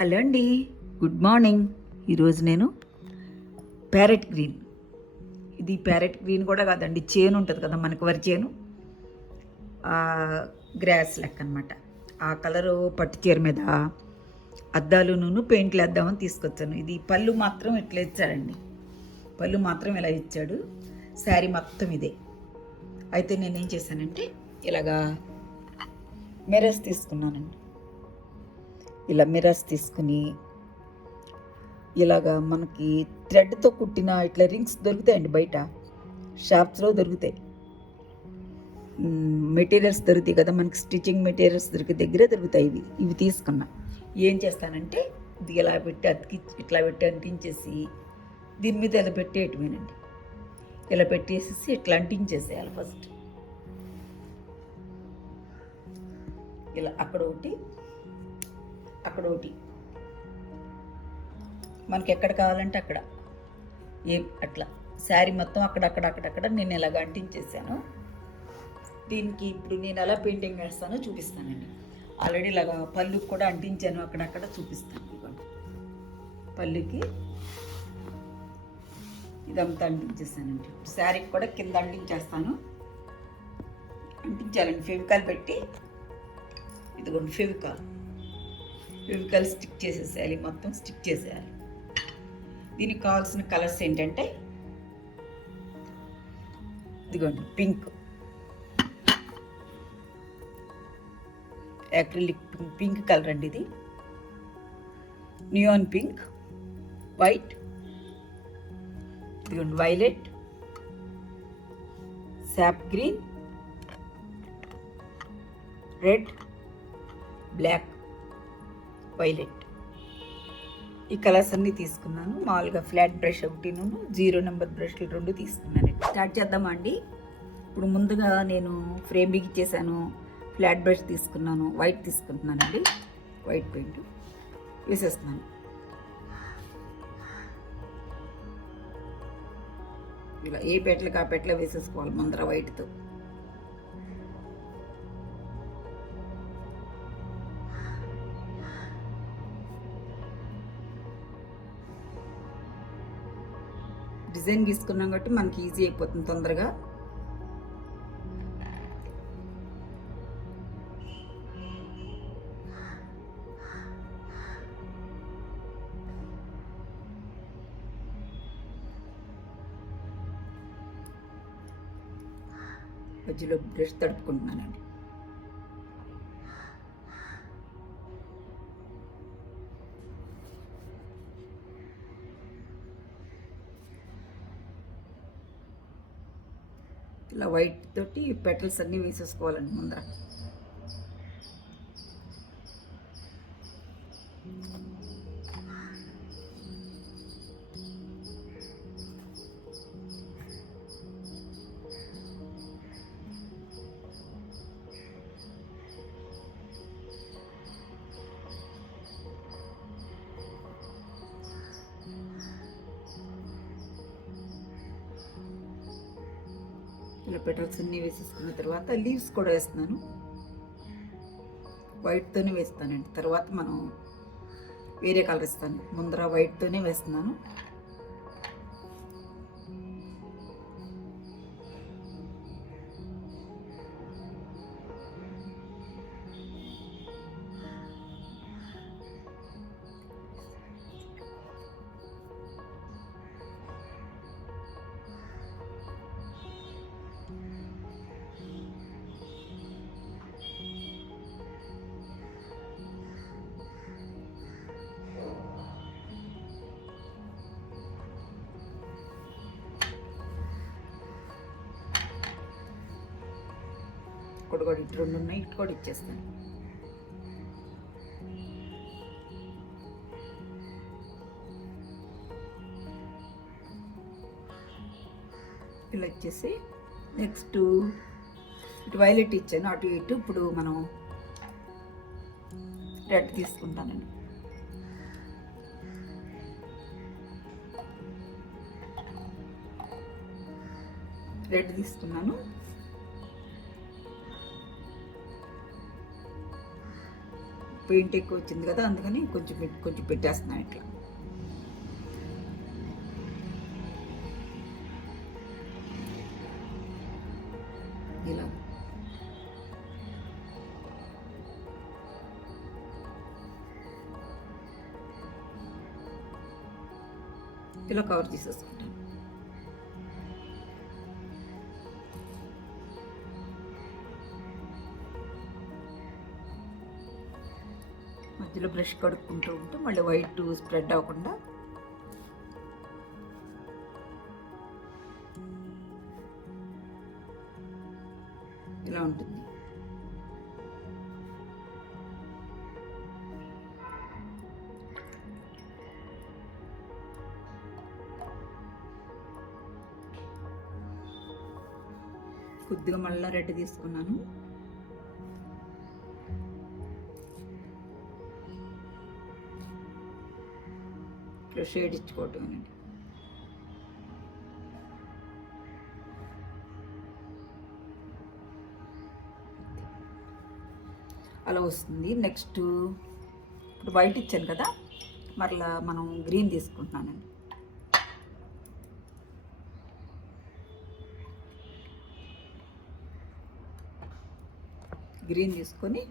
Hello అండి, good morning. ఈరోజు నేను ప్యారెట్ గ్రీన్, ఇది ప్యారెట్ గ్రీన్ కూడా కాదండి, చేను ఉంటుంది కదా మనకు, వరి చేను, గ్రాస్ లెక్క అనమాట. ఆ కలరు పట్టు చీర మీద అద్దాలు పెయింట్లు వేద్దామని తీసుకొచ్చాను. ఇది పళ్ళు మాత్రం ఇట్లా ఇచ్చాడండి, పళ్ళు మాత్రం ఇలా ఇచ్చాడు, శారీ మొత్తం ఇదే. అయితే నేనేం చేశానంటే ఇలాగా మిర్రర్స్ తీసుకున్నానండి. ఇలా మిర్రర్స్ తీసుకుని ఇలాగా మనకి థ్రెడ్తో కుట్టిన ఇట్లా రింగ్స్ దొరుకుతాయండి, బయట షాప్స్లో దొరుకుతాయి, మెటీరియల్స్ దొరుకుతాయి కదా మనకి, స్టిచ్చింగ్ మెటీరియల్స్ దొరికే దగ్గరే దొరుకుతాయి. ఇవి తీసుకున్నా. ఏం చేస్తానంటే ఇది ఇలా పెట్టి ఇట్లా పెట్టి అంటించేసి దీని మీద ఇలా పెట్టేయటమేనండి. ఇలా పెట్టేసేసి ఇట్లా అంటించేసేయాలి ఫస్ట్. ఇలా అక్కడ ఒకటి మనకి ఎక్కడ కావాలంటే అక్కడ అట్లా శారీ మొత్తం అక్కడక్కడ నేను ఇలాగ అంటించేసాను. దీనికి ఇప్పుడు నేను ఎలా పెయింటింగ్ వేస్తానో చూపిస్తానండి. ఆల్రెడీ ఇలాగ పళ్ళుకి కూడా అంటించాను, అక్కడక్కడ చూపిస్తాను. ఇదిగోండి, పళ్ళుకి ఇదంతా అంటించేసానండి. శారీకి కూడా కింద అంటించేస్తాను. అంటించాలండి ఫెవికాల్ పెట్టి. ఇదిగోండి ఫెవికాల్ స్టిక్ చేసేసేయాలి, మొత్తం స్టిక్ చేసేయాలి. దీనికి కావాల్సిన కలర్స్ ఏంటంటే ఇదిగోండి, యాక్రిలిక్ పింక్ కలర్ అండి, ఇది నియాన్ పింక్, వైట్, ఇదిగోండి వైలెట్, సాప్ గ్రీన్, రెడ్, బ్లాక్, వైలెట్, ఈ కలర్స్ అన్నీ తీసుకున్నాను. మామూలుగా ఫ్లాట్ బ్రష్ ఒకటి, 0 నెంబర్ బ్రష్లు 2 తీసుకున్నాను. స్టార్ట్ చేద్దామా అండి. ఇప్పుడు ముందుగా నేను ఫ్రేమ్ బిగిచ్చేసాను, ఫ్లాట్ బ్రష్ తీసుకున్నాను, వైట్ తీసుకుంటున్నానండి, వైట్ పెయింట్ వేసేస్తున్నాను. ఇలా ఏ పెట్లకి ఆ పెట్లో వేసేసుకోవాలి ముందర వైట్తో. డిజైన్ గీసుకున్నాం కాబట్టి మనకి ఈజీ అయిపోతుంది తొందరగా. మధ్యలో బ్రష్ తడుపుకుంటున్నానండి. ఇలా వైట్ తోటి పెటల్స్ అన్నీ వేసేసుకోవాలండి ముందర. ఇలా పెటల్స్ అన్నీ వేసేసుకున్న తర్వాత లీవ్స్ కూడా వేస్తున్నాను, వైట్తోనే వేస్తానండి. తర్వాత మనం వేరే కలర్ ఇస్తాను, ముందర వైట్తోనే వేస్తున్నాను. ఇక్కడ కూడా ఇటు 2 ఉన్నాయి, ఇటు కూడా ఇచ్చేస్తాను. ఇలా ఇచ్చేసి నెక్స్ట్ ఇటు వైలెట్ ఇచ్చాను, అటు ఇటు. ఇప్పుడు మనం రెడ్ తీసుకుంటానండి. రెడ్ తీసుకున్నాను. పెయింట్ ఎక్కువ వచ్చింది కదా, అందుకని కొంచెం పెట్టేస్తున్నాను ఇట్లా. ఇలా ఇలా కవర్ చేసేసుకుంటాను. మధ్యలో బ్రష్ కడుక్కుంటూ ఉంటే మళ్ళీ వైట్ స్ప్రెడ్ అవ్వకుండా ఇలా ఉంటుంది. కొద్దిగా మళ్ళీ రెడ్ తీసుకున్నాను. ఇట్లా షేడ్ ఇచ్చుకోవటం అండి. అలా వస్తుంది. నెక్స్ట్ ఇప్పుడు వైట్ ఇచ్చాను కదా, మరలా మనం గ్రీన్ తీసుకుంటున్నానండి. గ్రీన్ తీసుకొని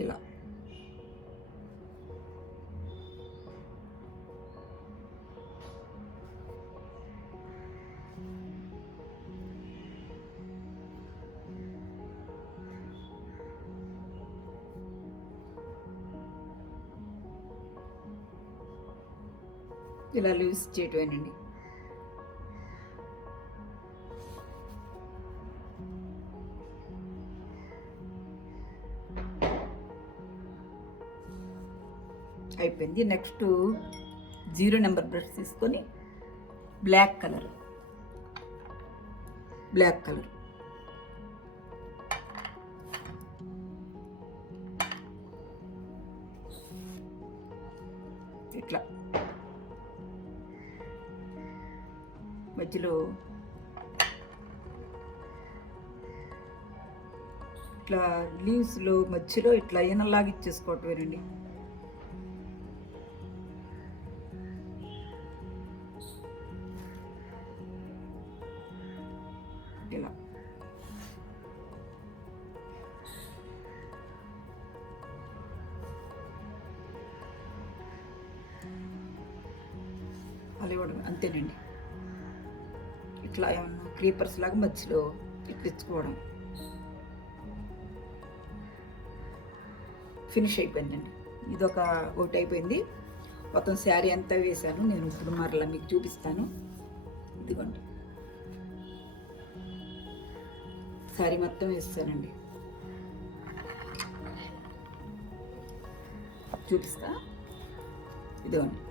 ఇలా ఇలా లూజ్ చేయటమేనండి. అయిపోయింది. నెక్స్ట్ 0 నెంబర్ బ్రష్ తీసుకొని బ్లాక్ కలర్ ఇట్లా మధ్యలో ఇట్లా లీవ్స్లో మధ్యలో ఇట్లా ఈనలాగా ఇచ్చేసుకోవటమేనండి. ఇలా అలా ఇవ్వడం అంతేనండి. ఇట్లా ఏమన్నా క్రీపర్స్ లాగా మధ్యలో ఇట్లా ఇచ్చుకోవడం. ఫినిష్ అయిపోయిందండి. ఇదొక ఒకటి అయిపోయింది. మొత్తం శారీ అంతా వేసాను నేను. ఇప్పుడు మరలా మీకు చూపిస్తాను. ఇదిగోండి, శారీ మొత్తం వేస్తానండి. చూపిస్తా. ఇదిగోండి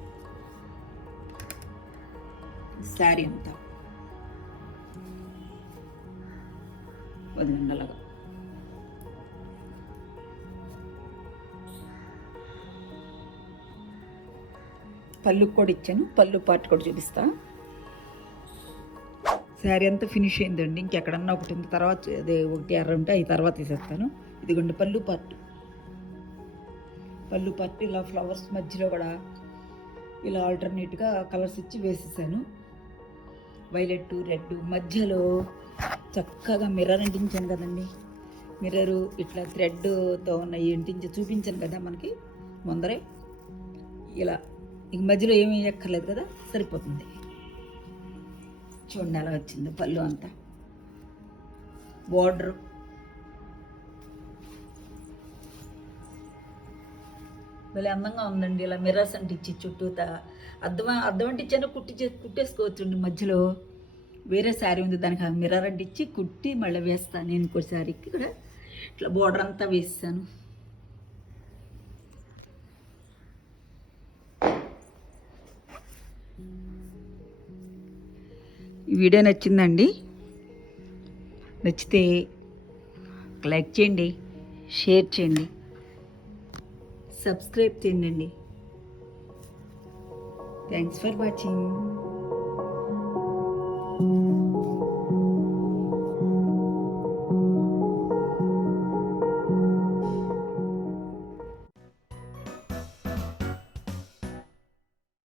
శారీ అంతా వదిలిండి అలాగా. పళ్ళు కూడా ఇచ్చాను. పళ్ళు పార్ట్ కూడా చూపిస్తా. శారీ అంతా ఫినిష్ అయిందండి. ఇంకెక్కడన్నా ఒకటి ఉంది, తర్వాత అదే ఒకటి ఎర్ర ఉంటే అవి తర్వాత తీసేస్తాను. ఇదిగోండి పళ్ళు పార్ట్ ఇలా ఫ్లవర్స్ మధ్యలో కూడా ఇలా ఆల్టర్నేట్గా కలర్స్ ఇచ్చి వేసేసాను. వైలెట్, రెడ్, మధ్యలో చక్కగా మిర్రర్ అంటించాను కదండి. మిర్రరు ఇట్లా థ్రెడ్తో ఉన్న అంటించి చూపించాను కదా మనకి ముందరే. ఇలా ఇంక మధ్యలో ఏమీ ఎక్కర్లేదు కదా, సరిపోతుంది. చూడండి ఎలా వచ్చింది పళ్ళు అంతా. బోర్డర్ భలే అందంగా ఉందండి. ఇలా మిర్రర్స్ అంటించి చుట్టూతా అద్దం అంటించాను. కుట్టేసుకోవచ్చండి. మధ్యలో వేరే శారీ ఉంది, దానికి మిర్రర్ అంటించి కుట్టి మళ్ళీ వేస్తాను. నేను ఇంకో శారీకి కూడా ఇట్లా బోర్డర్ అంతా వేసాను. ఈ వీడియో నచ్చిందండి. నచ్చితే లైక్ చేయండి, షేర్ చేయండి, సబ్స్క్రైబ్ చేయండి. Thanks for watching.